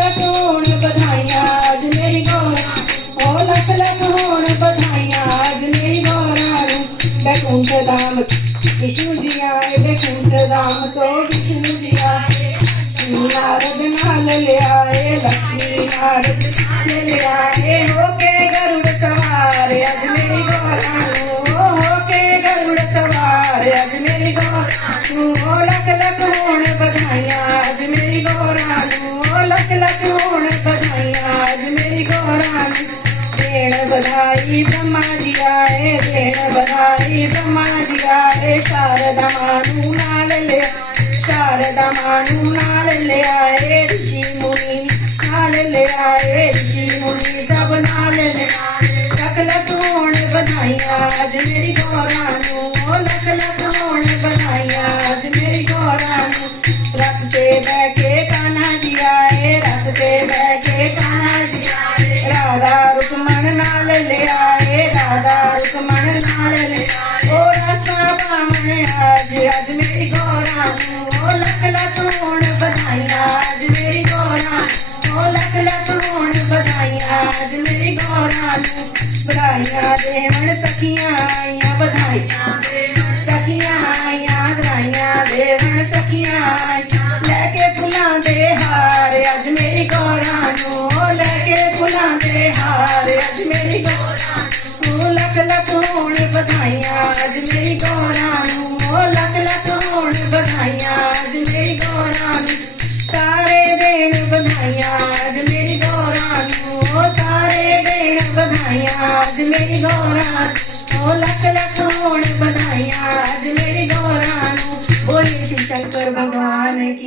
लख होण बधाइयां अज मेरी गौरा ओ लख लख होण बधाइयां अज मेरी गौरा नूं बैकुंठ धाम विष्णु जी आए बैकुंठ धाम तो विष्णु जी आए नारद नाल ले आए लक्ष्मी नारद ले आए होके गरुड़ सवार अज मेरी गौरा नूं होके गरुड़ सवार अज मेरी गौरा नूं ओ लख लख होण बधाइयां अज मेरी गौरा नूं ओ लख लख होण बधाइयां अज मेरी गौरा नूं देण बधाई ब्रह्मा जी आए देण बधाई ब्रह्मा जी आए शारदा मानू नाल ले शारदा मानू नाल ले आए ऋषि मुनि नाल ले आए ऋषि मुनि सब नाल ले आए लख लख होण बधाइयां अज मेरी गौरा नूं ओ लख लख होण बधाइयां अज मेरी गौरा नूं रथ ते बैठ के कान्हा जी आए रथ ते बैठ के कान्हा जी आए राधा रुक्मण नाल ले आए राधा रुक्मण नाल ले आए ओ रसा बामन आज अज मेरी गौरा नूं ओ लख लख होण बधाइयां अज मेरी गौरा ओ लख लख होण बधाइयां अज मेरी गौरा नूं बधाइयां देवण सखियां आइयां बधाइयां देवण सखियां आइयां बधाइयां देवण सखियां आइयां लैके फुलां दे हार अज मेरी गौरा नूं लैके फुलां दे हार अज मेरी गौरा नूं लख लख होण बधाइयां अज मेरी गौरा नूं लख लख होण बधाइयां अज मेरी गौरा नूं सारे देण बधाइयां अज मेरी गौरा नूं सारे देण बधाइयां अज मेरी गौरा नूं लख लख होण बधाइयां अज मेरी गौरा नूं बोले शिव शंकर भगवान की।